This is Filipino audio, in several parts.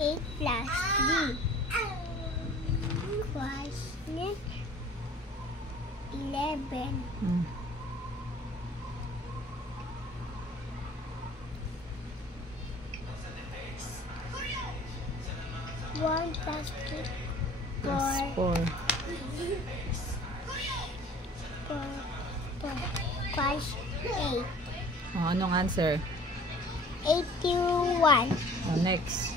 8 plus 3 equals 11. 1 plus 3, 4. 4. 4 equals 8. Oh, anong answer? 81. Oh, next.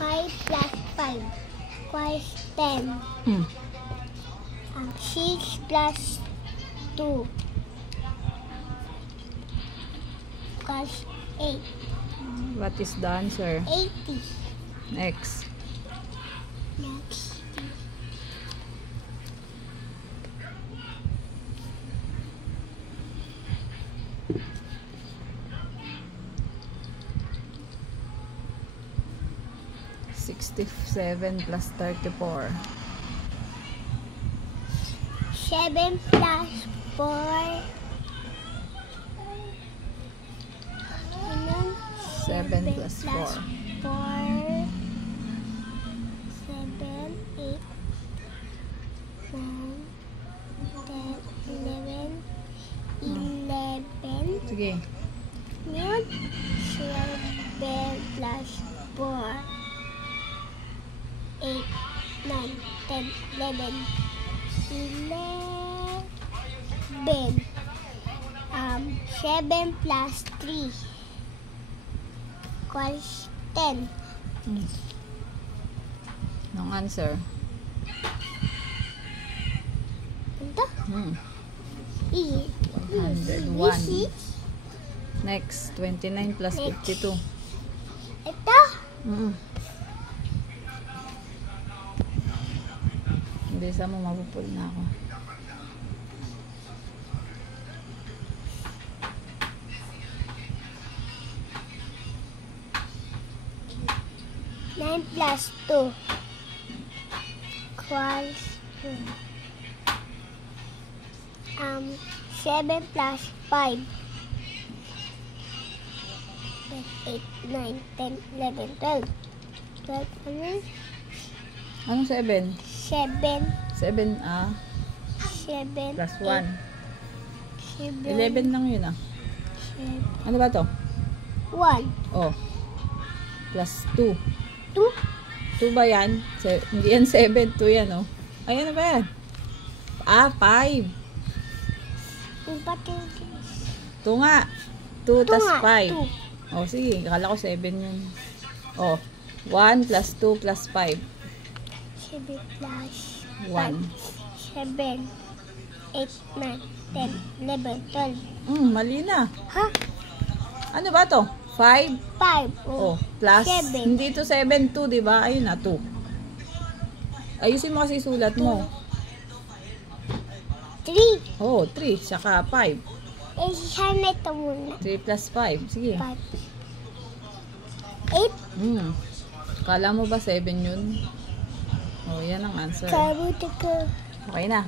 5 plus 5 equals 10. 6 plus 2 equals 8. What is the answer? 80. Next. Next. $67 plus 34. 7 plus 4. 7 plus 4. 4. 7, 8, 9, 10, 11, 11. Sige. Yun. 7 plus 4. 8, 9, 10, 11. 11. 7 plus 3 equals 10. Anong answer? Ito? Easy. 101. Next. 29 plus 52. Ito? Hindi sa mo, mapupul na ako. Nine plus 2 equals 7 plus 5. 8, 9, 10, 11, 12. 12 ano? Anong 7? 7. 7, 7 plus 1. 7. 11 lang yun, Ano ba to? 1. Oh. Plus 2. 2. 2 ba yan? Hindi yan 7. 2 yan, Ay, ano ba yan? 5. Bakit? 2 nga. 2 tas 2. 5. Oh, sige. Akala ko 7 yun. Oh. 1 plus 2 plus 5. 7 plus 1. 7, 8, 9, 10, 11, 12. Mali na. Ha? Ano ba to? 5? 5. Oh, plus. 7. Hindi ito 7, 2, diba? Ayun na, 2. Ayusin mo kasi sulat mo. 3. Oh, 3. Saka 5. Sana ito muna. 3 plus 5. Sige. 5. 8. Kala mo ba 7 yun? Oh, yan ang answer. Kabuti ko. Okay na.